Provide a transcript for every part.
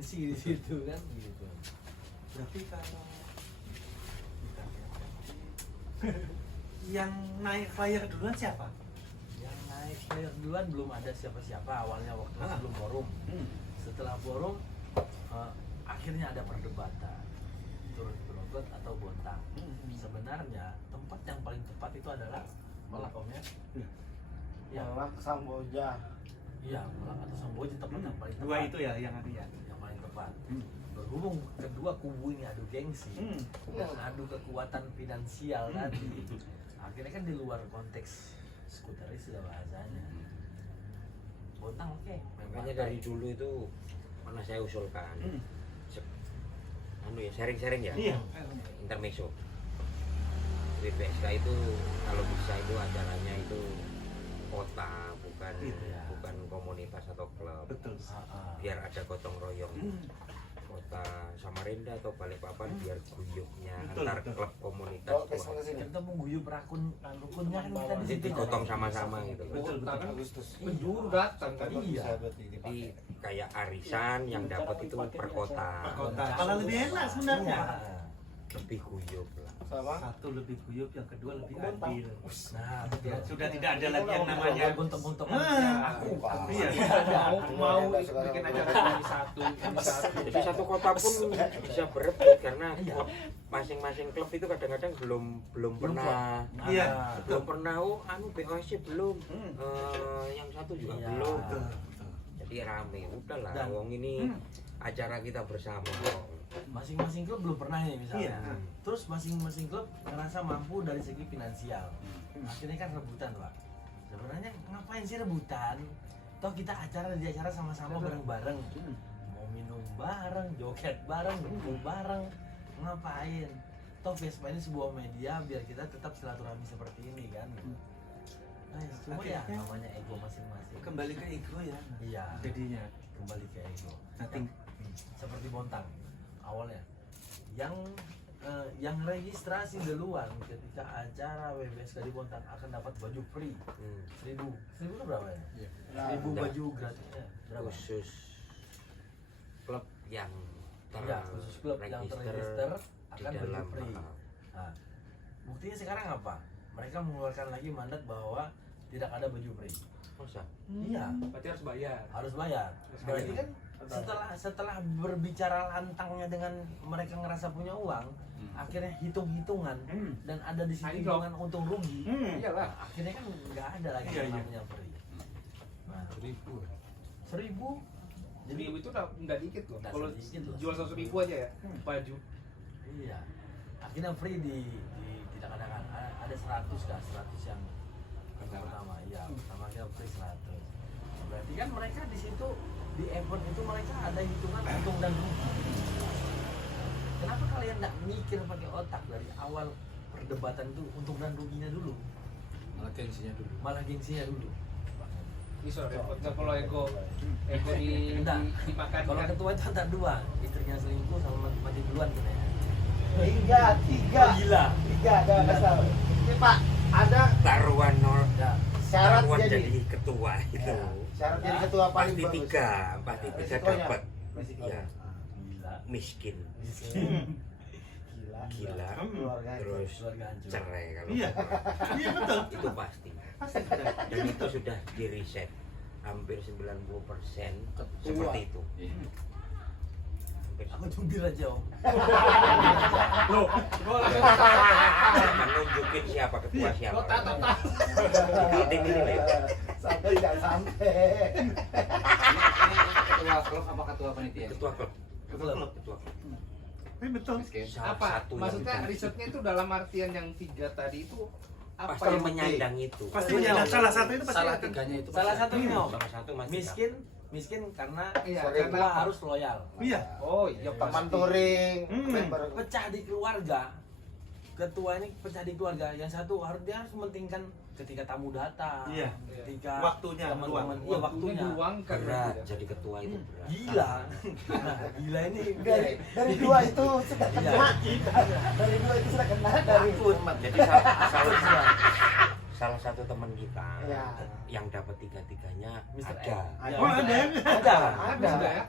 gengsi di situ kan gitu. Berarti kalau yang naik flyer duluan siapa? Yang naik flyer duluan belum ada siapa-siapa awalnya waktu sebelum forum. Setelah forum akhirnya ada perdebatan turun Grogot atau Bontang. Sebenarnya tempat yang paling tepat itu adalah Malang Om ya. Ya, Malang Samboja. iya Malang atau Samboja tempat yang paling tepat. Dua itu ya yang ada ya. Yang paling tepat. Berhubung kedua kubu ini adu gengsi dan adu kekuatan finansial tadi, akhirnya kan di luar konteks skuteris sudah bahasanya. Bontang oke. Makanya dari dulu itu pernah saya usulkan sharing-sharing ya, Iya. intermezzo. BPSK itu kalau bisa itu acaranya itu kota, bukan Iya. bukan komunitas atau klub. Betul. Biar ada gotong royong. Kota Samarinda atau Balikpapan biar guyupnya Betul, antar betul. klub komunitas Oh, tuh ke sini. Kita mengguyup rukunnya kan kita di jadi situ. digotong sama-sama gitu. Betul, betul. Agustus. Penjuru datang kan. Iya. Jadi kayak arisan yang dapat itu per kota, Kota. Malah lebih enak sebenarnya. Iya. lebih guyup lah. Sama. Satu lebih guyup, yang kedua lebih adil. Nah, Ya, sudah tidak ada lagi yang namanya buntung-buntung. aku. Iya. mau bikin acara ini satu. Jadi satu kota pun bisa berebut karena Iya. klub masing-masing klub itu kadang-kadang belum pernah Iya. belum pernah BOSC belum yang satu juga Iya. belum. Betul. Jadi rame udahlah Dan- wong ini acara kita bersama kok. Masing-masing klub belum pernah nih misalnya. Iya. Terus masing-masing klub ngerasa mampu dari segi finansial. Akhirnya kan rebutan, Pak. Sebenarnya ngapain sih rebutan? Toh kita di acara sama-sama bareng-bareng. Mau minum bareng, joget bareng, ngumpul bareng. Ngapain? Toh Vespa ini sebuah media biar kita tetap silaturahmi seperti ini kan. Nah, cuma ya Akhirnya- namanya ego masing-masing. Kembali ke ego ya. Iya. Jadinya. Kembali ke ego. Nothing. Seperti Bontang awalnya yang registrasi duluan ketika acara WBSK di Bontang akan dapat baju free 1000 itu berapa ya? 1000 Enggak. baju gratisnya berapa? Khusus klub yang Ya, khusus klub yang terregister di akan baju dalam free. Nah, buktinya sekarang apa? Mereka mengeluarkan lagi mandat bahwa tidak ada baju free. masa Iya, Berarti harus bayar. harus bayar. Berarti kan setelah berbicara lantangnya dengan mereka ngerasa punya uang, akhirnya hitung-hitungan dan ada di situ Anjlok. hitungan untung rugi. Iyalah. Akhirnya kan nggak ada lagi Iya, yang iya. namanya free. Nah, 1000 Jadi itu udah dikit loh. Nggak Kalau sedikit loh. jual 100.000 aja ya baju. iya. Akhirnya free tidak ada 100 kan, 100 yang pertama. Iya, pertama kita free 100. Berarti kan mereka di situ di event itu mereka ada hitungan untung dan rugi. Kenapa kalian nggak mikir pakai otak dari awal perdebatan itu untung dan ruginya dulu? Malah gengsinya dulu. Bisa repot nggak kalau ego Enggak. dimakan Kalau kan. ketua itu ada dua, istrinya selingkuh sama mati duluan kita ya. Tiga. Oh, gila. Tiga, ada tahu. Ini Pak, ada taruhan nol Ya. syarat taruhan jadi jadi ketua itu syarat jadi ketua paling pasti bagus. pasti tiga Resikonya. dapat Resikonya. ya Gila. miskin Gila. gila Keluarga. terus Keluarga hancur. cerai kalau Iya. Iya betul. itu pasti dan itu sudah di riset hampir 90% seperti itu hampir Aku jubir aja om. Loh, gua langsung jangan nunjukin siapa ketua siapa tim ini Lek. Sampai nggak sampai. Ketua klub apa ketua panitia? ketua klub Klub. ketua klub Tapi betul. Salah apa? satu yang Maksudnya dibenci. risetnya itu dalam artian yang 3 tadi itu apa pasti yang menyandang itu Pasti menyandang salah satu itu pasti Salah akan- tiganya itu. Salah satunya om. salah satu masih Miskin karena Iya, ketua karena apa? harus loyal. Iya. Oh iya Teman pasti. touring, Hmm. member. Pecah di keluarga. Ketua ini pecah di keluarga. Yang satu dia harus mementingkan ketika tamu datang. Iya. Ketika Waktunya, teman-teman. luang. Iya waktunya. diluangkan berat gitu. jadi ketua itu berat Gila. Nah, gila ini Dari dua itu sudah Iya. kena. Dari dua itu sudah kena dari. takut. jadi salah satu teman kita Ya. yang dapat tiga-tiganya Mr. ada M. Oh, ada. Ada. Ada. Sudah ya?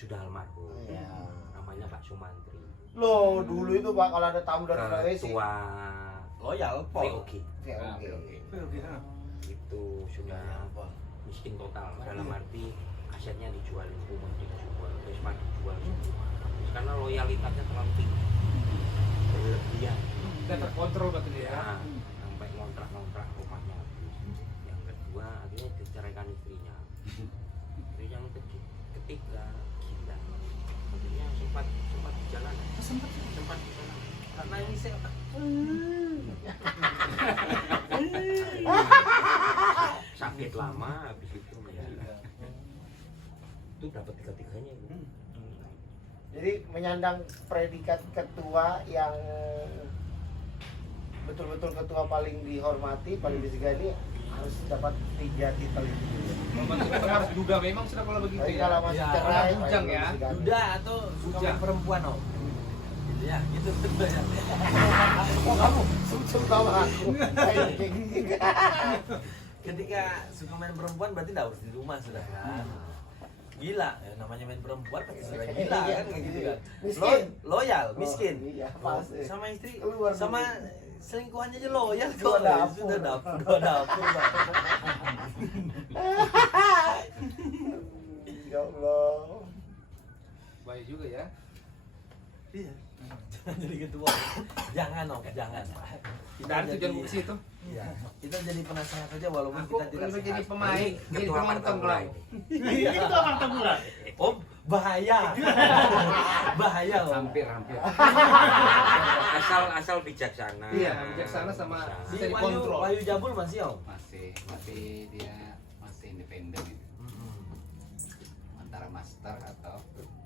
sudah almarhum. Iya. Namanya Pak Sumantri. Loh, dulu itu Pak kalau ada tamu dari Sulawesi. Ketua Loyal, Pol. VOG. Ya, Ah, oke. oke. Oke, Itu sudah Pol. miskin total dalam arti asetnya dijualin, rumah dijual, Vespa dijual semua. Karena loyalitasnya terlalu tinggi. Berlebihan. Udah terkontrol berarti dia ya. Ya, sampai ngontrak rumahnya habis. Yang kedua akhirnya diceraikan istrinya. Terus yang ketiga gila. Akhirnya sempat di jalan. Sempat di jalan. Karena ini saya sakit lama habis itu meninggal. Itu dapat tiga-tiganya itu. Jadi menyandang predikat ketua yang betul-betul ketua paling dihormati, paling disegani harus dapat 3 titel itu. Kita harus duda memang sudah kalau begitu Tapi ya. kalau masih Ya, cerai, bujang paling ya. disegani. Duda atau suka Bujang. main perempuan, Om? Gitu ya, gitu ya. Oh kamu sungsung sama aku. Ketika suka main perempuan berarti nggak harus di rumah sudah kan. Gila, ya, namanya main perempuan pasti sudah gila kan kayak gitu kan. Miskin. Loyal, miskin. Oh, iya, Oh, pasti. sama istri, Keluar sama dulu. selingkuhannya aja loyal Dua kok. dapur. Sudah dua dapur, Pak. Ya Allah. Baik juga ya. Iya. Jangan jadi ketua. Jangan, Om, jangan. Kita Dan tujuan gue ke situ. Iya, kita jadi penasehat aja walaupun Aku kita tidak lebih jadi sehat. pemain, jadi Ketua penonton Partai kalau. Mulai. Itu apa bulan? Om, bahaya. Bahaya, Om. Hampir. Asal bijaksana. Iya, bijaksana sama Si bisa Wahyu, dikontrol. Wahyu Jabul masih, Om. Masih dia masih independen itu. Antara master atau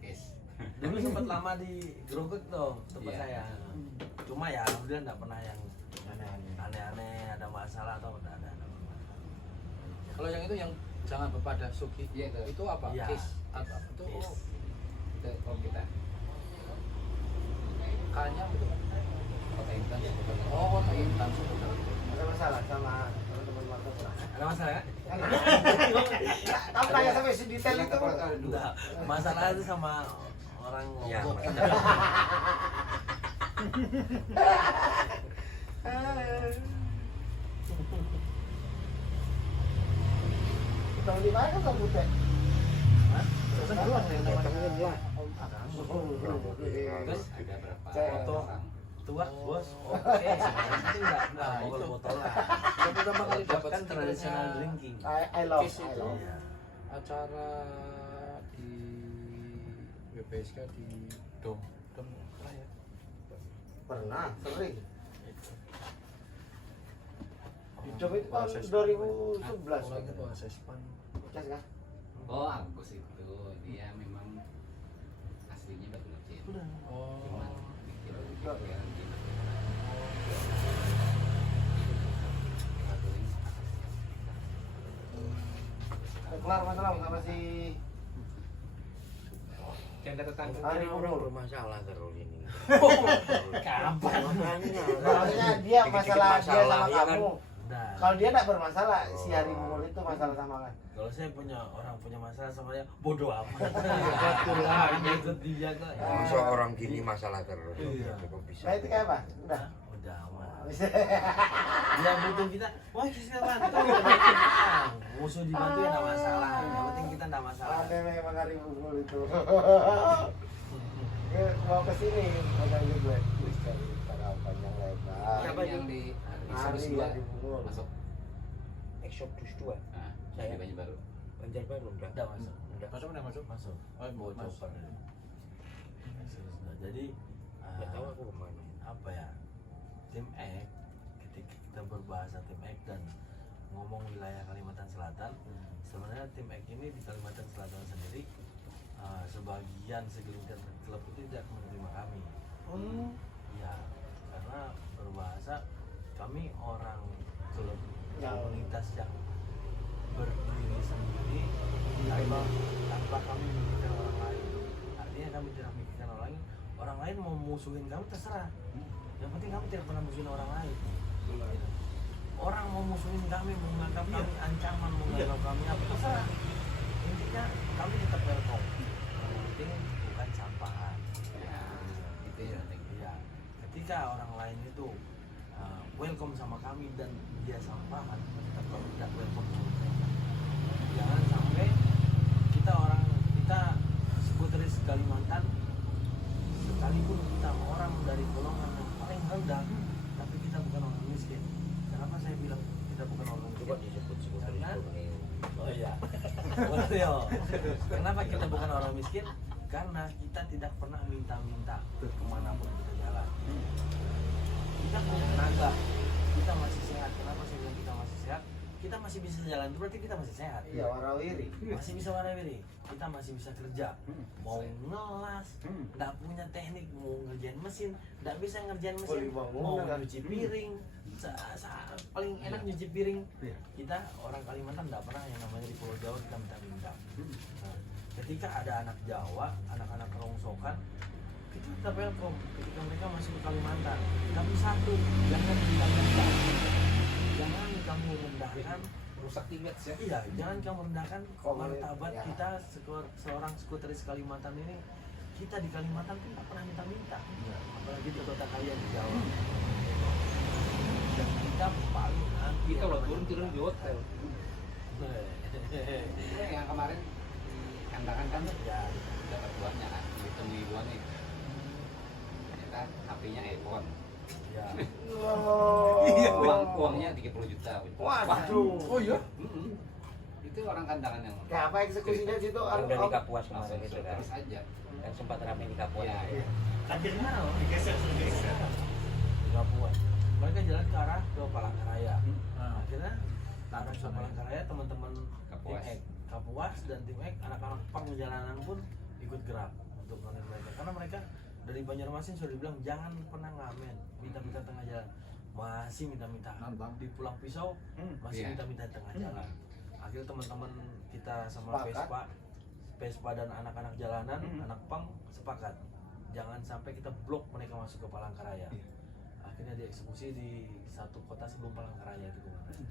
case. Dulu sempat lama di Grogot tuh tempat Iya. saya. Cuma ya alhamdulillah nggak pernah yang aneh-aneh, ada masalah atau tidak ada. Kalau yang itu yang jangan berpada suki Iya, itu. itu apa? Iya. Kis apa? Itu Kis. Itu kalau kita K-nya gitu. kota Intan sebenarnya. Oh, kota Intan sudah. Ada masalah sama teman-teman Marta? Ada masalah kan? Kamu tanya sampai sedetail itu. Enggak. Masalah itu sama orang Ya, Lombok. Tahu di mana kamu teh? Terus Ada berapa foto orang? tua, bos. Oke. Itu enggak Nah, botol itu. botolan. Saya pertama kali dapat Kan tradisional drinking. I love. Kiss I itu. love. Iya. acara di WPSK di Dom pernah ya? Pernah, sering. Oh, Coba itu tahun Proses- 2011. Orang itu asespan. Yes, kan? Oh, Agus itu dia memang aslinya Batu Lecin. Oh. Cuman bikin pikiran gimana. Udah kelar masalah sama si Janda tetangga. Hari Orang Umur. bermasalah terus ini. Kapan? Soalnya dia Dikit-dikit masalah dia sama masalah, iya kan? kamu. Nah, Kalau dia enggak bermasalah, si Hari Umur itu masalah sama kan. kalau saya punya orang punya masalah sama dia bodoh amat. Betul lah, ini. Ikut dia kok. Masa orang gini masalah terus. Iya. Kok bisa? Nah itu kayak apa? Udah. Udah amat. Bisa. Dia butuh kita, wah kita bantu. Musuh dibantu ya enggak masalah. Yang penting kita enggak masalah. Aneh memang Hari Umur itu. Mau ke sini, makanya gue tulis cari cara panjang lebar. Siapa yang di Hari Exodus 2 Hari Umur. masuk? Exodus 2. Nah, Saya. di Banjarbaru. Banjarbaru enggak? Udah masuk. Enggak. Masuk mana masuk? Masuk. Oh, mau Masuk. coba. Jadi Enggak tahu aku kemana. apa ya? Tim X ketika kita berbahasa tim X dan ngomong wilayah Kalimantan Selatan, sebenarnya tim X ini di Kalimantan Selatan sendiri sebagian segelintir klub itu tidak menerima kami. Ya, karena berbahasa kami orang klub komunitas yang berdiri sendiri tanpa kami memikirkan orang lain. Artinya kami tidak memikirkan orang lain. Orang lain mau musuhin kami terserah. Yang penting kami tidak pernah musuhin orang lain. Orang mau musuhin kami, menganggap kami ancaman, menganggap kami apa terserah. Intinya kami tetap welcome. Yang penting ketika orang lain itu welcome sama kami dan dia sampahan, tetap tidak welcome sama mereka. Jangan sampai kita skuteris Kalimantan, sekalipun kita orang dari golongan yang paling rendah, tapi kita bukan orang miskin. Kenapa saya bilang kita bukan orang miskin? Coba disebut Karena Borneo. oh iya, Borneo. Kenapa kita bukan orang miskin? Karena kita tidak pernah minta-minta kemanapun kita jalan. Kita punya tenaga, kita masih sehat. Kenapa saya bilang kita masih sehat? Kita masih bisa jalan, itu berarti kita masih sehat. Iya, warawiri. Masih bisa warawiri, kita masih bisa kerja. Mau ngelas, nggak punya teknik, mau ngerjain mesin, nggak bisa ngerjain mesin. Mau nyuci piring, paling enak nyuci piring. Kita orang Kalimantan nggak pernah yang namanya di Pulau Jawa kita minta-minta. Nah, ketika ada anak Jawa, anak-anak rongsokan, kita tetap welcome ketika mereka masuk ke Kalimantan. Tapi satu, jangan minta-minta. Jangan kamu rendahkan, Rusak image ya. iya, jangan kamu rendahkan martabat Ya. kita seorang skuteris Kalimantan ini. Kita di Kalimantan pun nggak pernah minta-minta, apalagi di kota kaya di Jawa. Dan kita paling anti Kita yang loh namanya turun di hotel. Yang kemarin di kandangan kan Ya, dapat uangnya kan, ditemui uangnya. Ternyata HP-nya iPhone. ya. Uangnya 30 juta. Waduh. Oh iya. Mm-mm. Itu orang kandangan yang Kayak apa eksekusinya situ? Yang dari Kapuas langsung kemarin itu kan. terus aja. Kan sempat ramai di Kapuas. Iya, iya. Akhirnya digeser. Di Papua. Mereka jalan ke arah ke Palangkaraya. Nah, Akhirnya arah ke Palangkaraya teman-teman tim Kapuas. Ek, Kapuas dan tim Ek, anak-anak pang jalanan pun ikut gerak untuk menolong mereka. Karena mereka dari Banjarmasin sudah dibilang jangan pernah ngamen, minta-minta tengah jalan. Masih minta-minta. Nantang. Di Pulang Pisau masih Iya. minta-minta tengah jalan. Akhirnya teman-teman kita sama Sepakat. Vespa dan anak-anak jalanan, anak pang sepakat. Jangan sampai kita blok mereka masuk ke Palangkaraya. Akhirnya dieksekusi di satu kota sebelum Palangkaraya itu kemarin.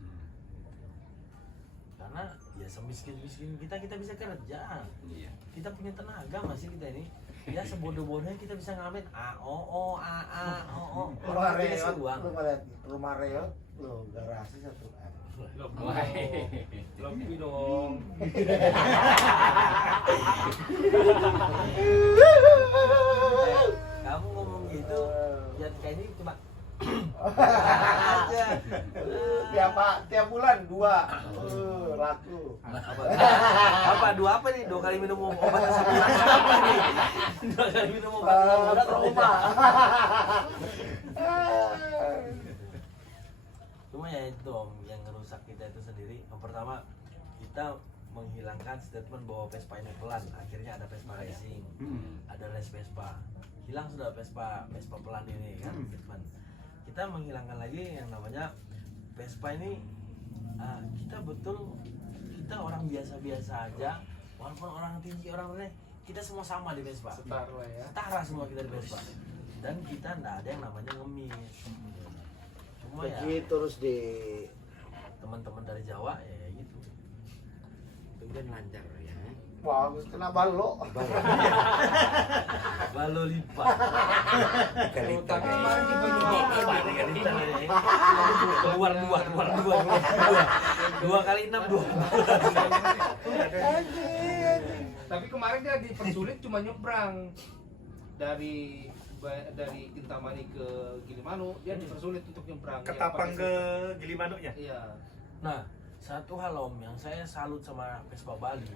Karena ya semiskin-miskin kita bisa kerja. Iya. Kita punya tenaga masih kita ini. Ya sebodoh-bodohnya kita bisa ngamen AOO, AA, Rumah kita reot, uang. rumah reot, lo garasi satu. Wah. Lebih dong. Kamu ngomong gitu, ya kayak ini cuma aja. Tiap bulan 2 laku. apa dua apa nih? 2 kali minum obat asam urat apa nih? 2 kali minum obat asam urat Trauma. Cuma ya itu Om, yang ngerusak kita itu sendiri. Yang pertama kita menghilangkan statement bahwa Vespa ini pelan. Akhirnya ada Vespa racing, ada les Vespa. Hilang sudah Vespa pelan ini kan. Kita menghilangkan lagi yang namanya Vespa ini. Kita kita orang biasa-biasa aja. Walaupun orang tinggi, orang rendah, kita semua sama di Vespa. Setara lah ya. Setara semua kita di Vespa. Dan kita nggak ada yang namanya ngemis. Cuma ya Begitu terus di teman-teman dari Jawa ya kayak gitu. Kemudian lancar ya. bagus kena balo. Balo lipat. Galita Kemarin di Banyuwangi. Dua kali 6 dua. Tapi kemarin dia dipersulit cuma nyebrang dari Kintamani ke Gilimanuk, dia dipersulit untuk nyebrang. Ketapang ke Gilimanuk ya? Iya. Nah, satu hal Om yang saya salut sama Vespa Bali.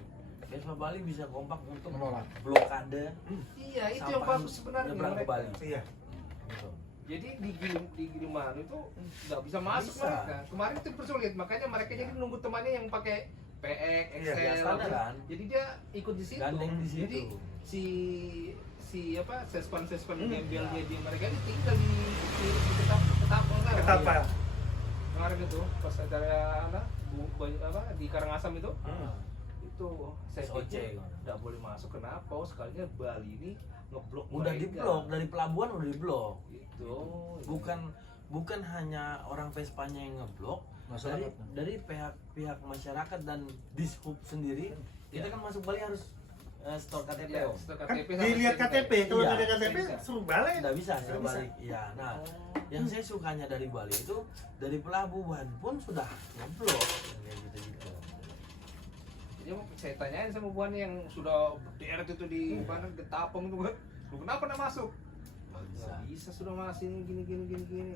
Vespa Bali bisa kompak untuk Menolak. blokade Iya, itu yang sampah bagus sebenarnya nyebrang ke mereka. Bali. Iya. Gitu. Jadi di Gilimanuk itu nggak bisa masuk Bisa. mereka. Kemarin itu dipersulit, makanya mereka jadi nunggu temannya yang pakai PX, Iya, Excel. standar kan? Jadi dia ikut di situ. Gandeng di situ. Jadi si sespan gembelnya dia mereka ini tinggal di Ketapang kan. Ketapang. Kemarin itu pas acara di Karangasem itu. Ah, Itu saya SOC. pikir nggak boleh masuk. Kenapa? Sekalinya Bali ini ngeblok udah mereka. diblok dari pelabuhan udah diblok. Itu Bukan hanya orang Vespanya yang ngeblok, dari pihak masyarakat dan Dishub sendiri. Kita kan masuk Bali harus store KTP Ya, om. stok Kan KTP sama dilihat STNK. KTP, kalau Iya. nggak ada KTP Bisa. suruh balik. Nggak bisa Nggak saya bisa. balik. Iya. Nah, yang saya sukanya dari Bali itu dari pelabuhan pun sudah ngeblok kayak gitu-gitu. Jadi saya tanyain sama buan yang sudah berderet itu di mana Getapang itu kan, lu kenapa nggak masuk? Bisa. Nggak bisa sudah masih gini.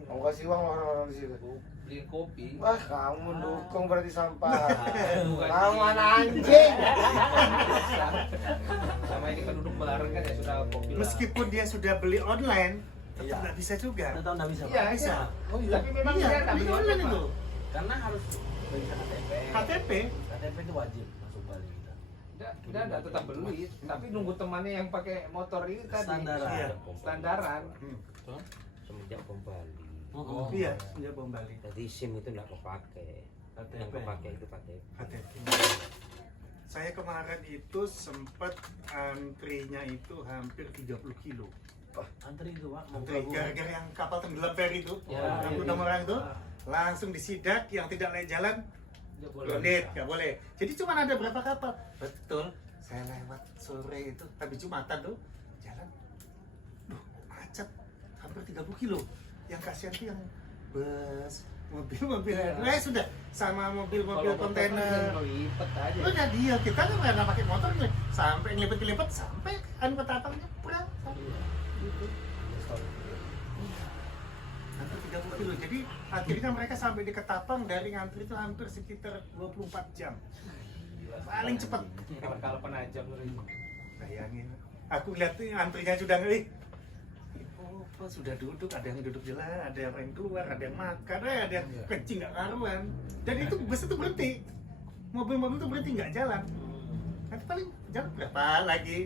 Mau kasih uang orang-orang di situ. Gua beliin kopi. Wah, kamu dukung berarti sampah. Bukan Kamu di- anak anjing. Sama yang kita duduk bareng kan ya sudah kopi lah. Meskipun dia sudah beli online, tetap Iya. nggak bisa juga. Anda tahu nggak bisa? Iya, Pak? bisa. Oh iya. Tapi memang Iya, dia nggak beli beli online online itu. Karena harus beli KTP. KTP. KTP itu wajib masuk Bali kita. Dia tetap beli, tapi nunggu temannya yang pakai motor ini tadi. Standaran. Iya. Standaran. Semenjak kembali. Oh, Iya, punya bom Bali. Jadi SIM itu nggak kepake. Yang KTP. kepake itu KTP. KTP. Saya kemarin itu sempat antrinya itu hampir 30 kilo. Antri itu Pak. Mau Antri pelabuhan. gara-gara yang kapal tenggelam ferry itu, Ya, 66 orang itu, langsung disidak, yang tidak layak jalan, Nggak boleh. donate, nggak boleh. Jadi cuma ada berapa kapal? Betul, saya lewat sore itu, habis Jumatan tuh, jalan, duh macet, hampir 30 kilo. Yang kasihan tuh yang bus, mobil-mobil, Iya. sudah sama mobil-mobil Kalau kontainer. melipet aja. Udah dia, kita kan nggak pakai motor nih, sampai ngelipet-ngelipet, sampai anu ketapangnya, berang, gitu. Hampir 30 kilo. Jadi akhirnya mereka sampai di Ketapang dari ngantri itu hampir sekitar 24 jam. Paling cepat. Kalau penajam itu. Bayangin. Aku lihat tuh antrinya sudah ngeri. Oh, apa, sudah duduk, ada yang duduk jelas, ada yang keluar, ada yang makan, ada yang kencing nggak karuan. Dan itu bus itu berhenti. Mobil-mobil itu berhenti nggak jalan. Nanti paling jalan berapa lagi?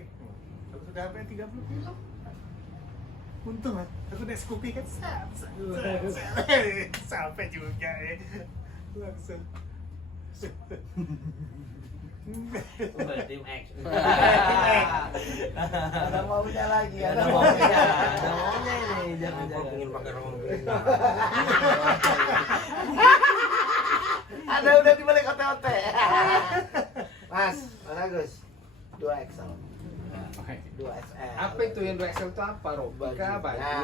Kalau sudah sampai 30 kilo. Untung aku naik Scoopy kan sampai juga langsung. Tim X. Ada maunya lagi, Ada ada maunya, maunya. ada maunya ini. Jangan Jangan ingin pakai rompi. Ada udah di balik ote-ote. Mas, mana Gus? 2XL. 2XL. Apa itu yang 2XL itu apa? Robika, baju. Nah.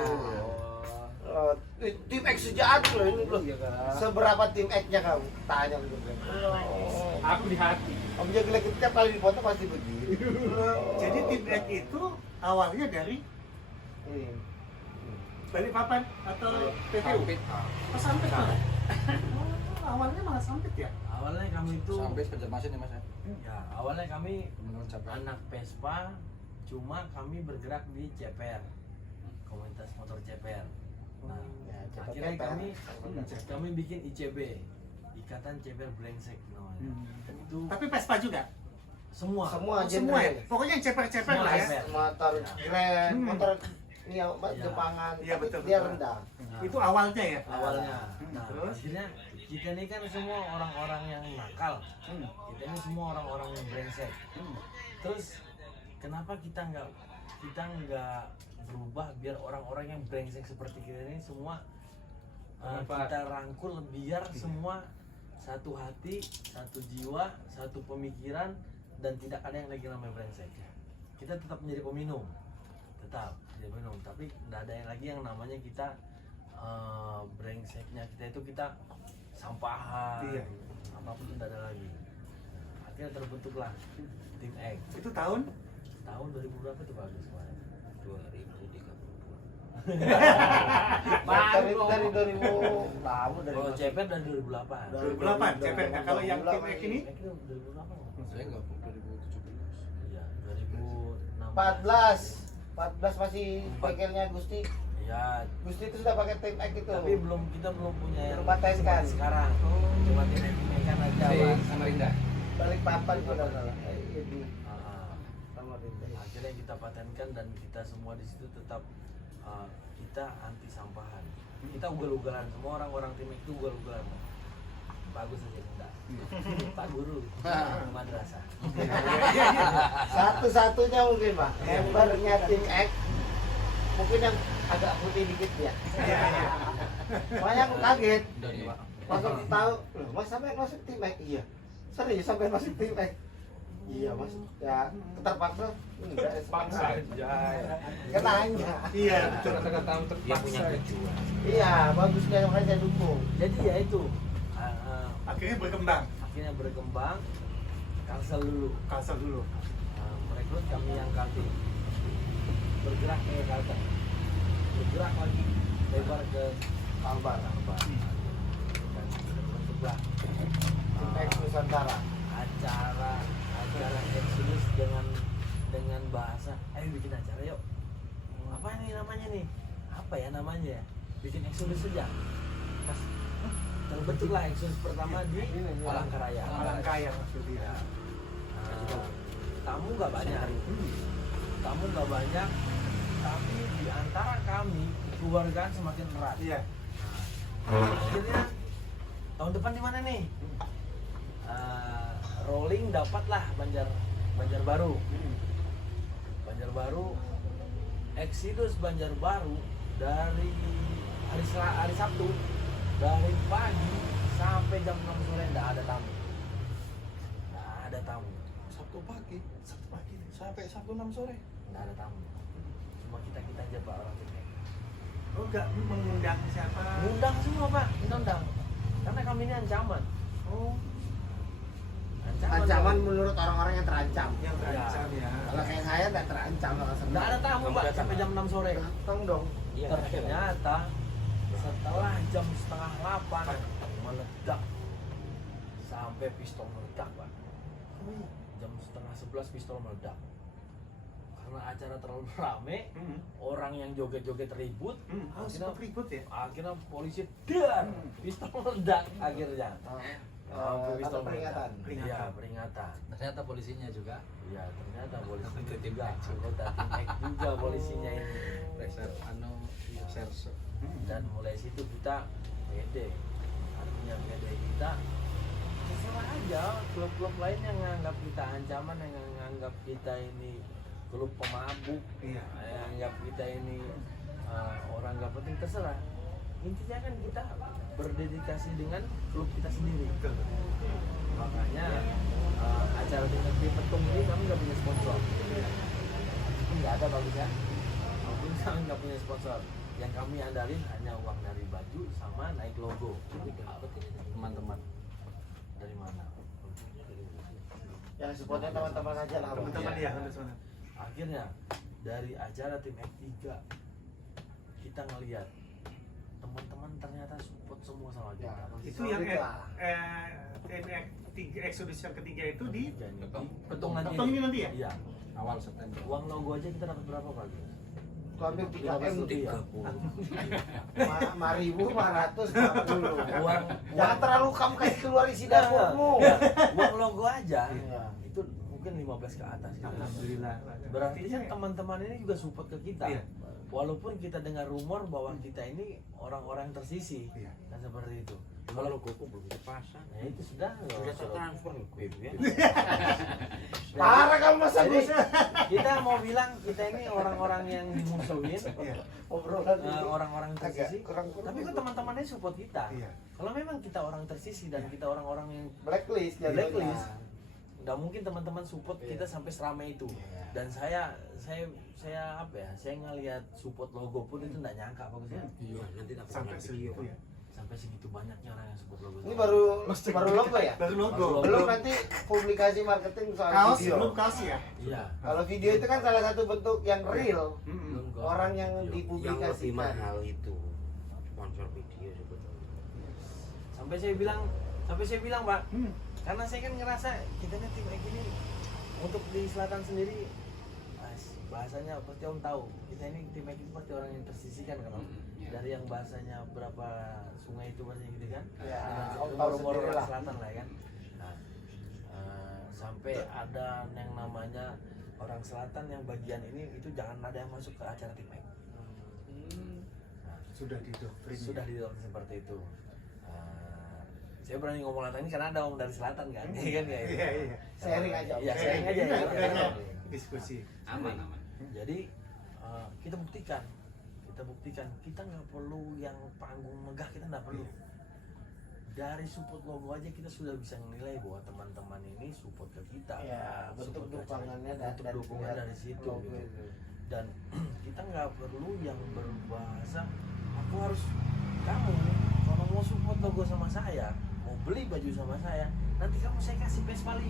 Oh. Tim X sejati loh ini loh. Iya kan. Seberapa tim X-nya kamu? Tanya dulu. Aku di hati. Kamu jaga lagi tiap kali dipoto pasti begitu. Jadi tim X itu awalnya dari Balikpapan atau PPU? Sampit. Oh, Sampit malah. Oh, awalnya malah Sampit ya? Awalnya kami itu Sampai Banjarmasin ya Mas ya. ya awalnya kami Teman-teman capek. anak Vespa, cuma kami bergerak di CPR, komunitas motor CPR. Nah, Ya, CPR. akhirnya kami bikin ICB, Ikatan CPR Brengsek namanya. Itu Tapi Vespa juga? semua. Semua Semua ya? genre. Pokoknya yang ceper-ceper Semua lah ya? ceper. Motor keren, Hmm. motor ini ya, Iya. Jepangan, Iya, tapi betul, dia betul. rendah. Nah, Itu awalnya ya? awalnya. Nah, Terus? akhirnya kita ini kan semua orang-orang yang nakal. Hmm. Kita ini semua orang-orang yang brengsek. Terus kenapa kita nggak berubah biar orang-orang yang brengsek seperti kita ini semua Bermanfaat. kita rangkul biar semua satu hati, satu jiwa, satu pemikiran dan tidak ada yang lagi namanya brengsek. Kita tetap menjadi peminum, tetap menjadi peminum, tapi tidak ada yang lagi yang namanya kita brengseknya kita itu kita sampahan, Iya. apapun tidak ada lagi. Akhirnya terbentuklah tim X Itu tahun? tahun 2000 berapa tuh bagus kemarin? 2032. Dari 2000 lama dari Kalau CPR dari 2008. 2008 CPR. Nah, kalau yang tim X ini? X itu 2008 nggak? Saya enggak 2017. Iya, 2016. 14 masih bengkelnya Gusti. Iya, Gusti itu sudah pakai tim X itu. tapi kita belum punya yang Belum patenkan. seperti sekarang. Cuma tim kan aja. Di Mas. Samarinda. Balik papan itu udah salah. Iya di Ah, Samarinda. akhirnya kita patenkan dan kita semua di situ tetap kita anti sampahan. Kita ugal-ugalan, semua orang-orang tim itu ugal-ugalan. Bagus aja enggak. Pak Guru madrasah. Satu-satunya mungkin Pak, membernya tim X mungkin yang agak putih dikit ya. Makanya aku kaget. Dari Pas aku tahu, loh, Mas sampai masuk tim X? Iya. Serius sampai masuk tim X? Iya mas, ya terpaksa enggak Paksa. kan nanya. Iya, betul. Kata-kata Dia punya terpaksa. tujuan. Iya, bagus kayak makanya saya dukung. Jadi ya itu Akhirnya berkembang. akhirnya berkembang. Kalsel dulu. Kalsel dulu. Merekrut kami yang Kaltim, bergerak ke Kalteng, bergerak lagi lebar ke Kalbar, dan bergerak Tim X Nusantara. acara Exodus dengan bahasa, ayo bikin acara yuk. Apa nih namanya nih? Apa ya namanya ya? Bikin Exodus saja. Pas terbentuklah Exodus pertama di Palangkaraya. Palangkaya maksudnya. Tamu nggak banyak, tamu nggak banyak, tapi di antara kami kekeluargaan semakin erat. Iya. Akhirnya tahun depan di mana nih? Rolling dapatlah Banjarbaru. Banjarbaru, Exodus Banjarbaru dari hari Sabtu dari pagi sampai jam 6 sore nggak ada tamu. Nggak ada tamu. Sabtu pagi sampai Sabtu 6 sore. Nggak ada tamu. Cuma kita aja Pak orang Timek. Oh, enggak mengundang siapa? Ngundang semua Pak, ngundang. Karena kami ini ancaman. Oh, Ancaman menurut orang-orang yang terancam. yang terancam ya. Kalau kayak saya nggak terancam, nggak senang. Nggak ada tamu Kamu Pak datang, sampai jam 6 sore. Datang dong. Iya. Ternyata setelah jam setengah 8 meledak sampai pistol meledak Pak. Jam setengah 11 pistol meledak. Karena acara terlalu rame, orang yang joget-joget ribut, Oh, akhirnya, sempat ribut ya? akhirnya polisi dar, pistol meledak akhirnya. Sampai pistol atau peringatan. meledak. Iya, peringatan. Ternyata polisinya juga Iya, ternyata polisi Anggota tim juga, X. anggota tim X juga polisinya ini. reser serse. Dan mulai situ kita pede, artinya pede kita terserah aja klub-klub lain yang nganggap kita ancaman, yang nganggap kita ini klub pemabuk, Iya. yang nganggap kita ini orang nggak penting, terserah. Intinya kan kita berdedikasi dengan klub kita sendiri. Betul. Makanya acara dengan di Petung ini kami nggak punya sponsor. Itu nggak ada bagusnya. Walaupun kami nggak punya sponsor. Yang kami andalin hanya uang dari baju sama naik logo. Teman-teman. Dari mana? Yang supportnya teman-teman aja lah. Bang. Teman-teman Iya. ya, harus mana? Akhirnya dari acara tim X3 kita ngelihat teman-teman ternyata support semua sama kita. Ya, Itu yang solid lah. Exodus yang ketiga itu di Tiga ini. Petung. Petung nanti. Petung ini nanti ya? Iya. Awal September. Uang logo aja kita dapat berapa Pak? Itu hampir 3M. 30. 5.450. Uang Jangan terlalu kamu kasih keluar isi dapurmu. uang logo aja Iya. itu mungkin 15 ke atas gitu. Alhamdulillah. Berarti kan teman-teman ini juga support ke kita. Iya. Walaupun kita dengar rumor bahwa kita ini orang-orang tersisih. Iya. Dan seperti itu. Kalau logoku belum dipasang. Nah, itu sudah Sudah tertransfer loh, Beb, ya. Parah kamu masa Jadi, gue. kita mau bilang kita ini orang-orang yang dimusuhin, Iya. Obrolan orang-orang tersisih. kurang Tapi kok teman-temannya support kita. Iya. Kalau memang kita orang tersisih dan kita orang-orang yang blacklist jadinya. blacklist, nggak mungkin teman-teman support kita sampai seramai itu. Dan saya apa ya? Saya ngelihat support logo pun itu nggak nyangka bagusnya. Iya, nanti tak Sampai punya segitu video. ya. Sampai segitu banyaknya orang yang support logo. Ini baru logo ya? Baru logo. Belum nanti publikasi marketing soal Kaos, video. belum kaos ya? Iya. Kalau video itu kan salah satu bentuk yang real. Belum kok. Orang yang Yang lebih dipublikasikan. mahal itu sponsor video sebetulnya. Sampai saya bilang Pak, Hmm. karena saya kan ngerasa kita nih tim kayak gini untuk di selatan sendiri, bahasanya pasti Om tahu kita ini tim itu pasti orang yang tersisihkan kan Om. Dari yang bahasanya berapa sungai itu bahasanya gitu kan, Ya, dengan Om tahu rumor-rumor sendiri orang lah. selatan lah kan. Nah, sampai ada yang namanya orang selatan yang bagian ini itu jangan ada yang masuk ke acara tim X. Nah, Sudah didoktrin. sudah didoktrin seperti itu. Saya berani ngomong Selatan ini karena ada Om dari selatan kan, iya kan ya. Iya, iya. Sharing aja. Iya, sharing aja Iya, ya. adanya diskusi. Aman. Jadi kita buktikan kita nggak perlu yang panggung megah, kita nggak perlu. dari support logo aja kita sudah bisa menilai bahwa teman-teman ini support ke kita. Ya, bentuk Support ke dukungannya acara. Bentuk dukungan dari situ logo gitu. itu. Dan kita nggak perlu yang berbahasa aku harus kamu kalau mau support logo sama saya, mau beli baju sama saya, nanti kamu saya kasih Vespa 5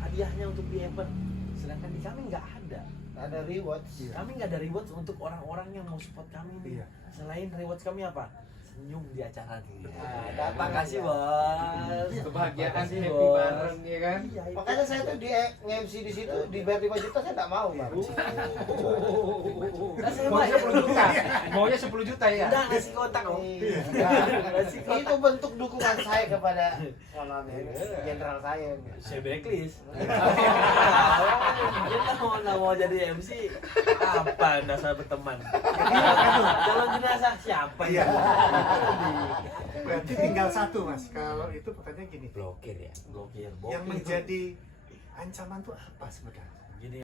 hadiahnya untuk di event. Sedangkan di kami nggak ada. Ada rewards. Kami nggak ada rewards untuk orang-orang yang mau support kami nih. Iya. Selain rewards kami apa? Senyum di acara nih. datang Makasih aja. bos. Kebahagiaan Makasih, happy bos. bareng ya kan. Iya, itu. Makanya saya tuh di nge-MC di situ dibayar 5 juta saya nggak mau, Bang. Nah, saya Maunya bayar. 10 juta. Maunya 10 juta ya. Udah ngasih kotak om. Iya. Ngasih Itu kotak. bentuk dukungan saya kepada jenderal saya. Saya backlist. Kita mau jadi MC apa dasar berteman. Calon jenazah siapa Iya. ya? Berarti tinggal satu mas. Kalau itu pertanyaan gini, Blokir ya. Blokir. yang menjadi ancaman tuh apa sebenarnya? Gini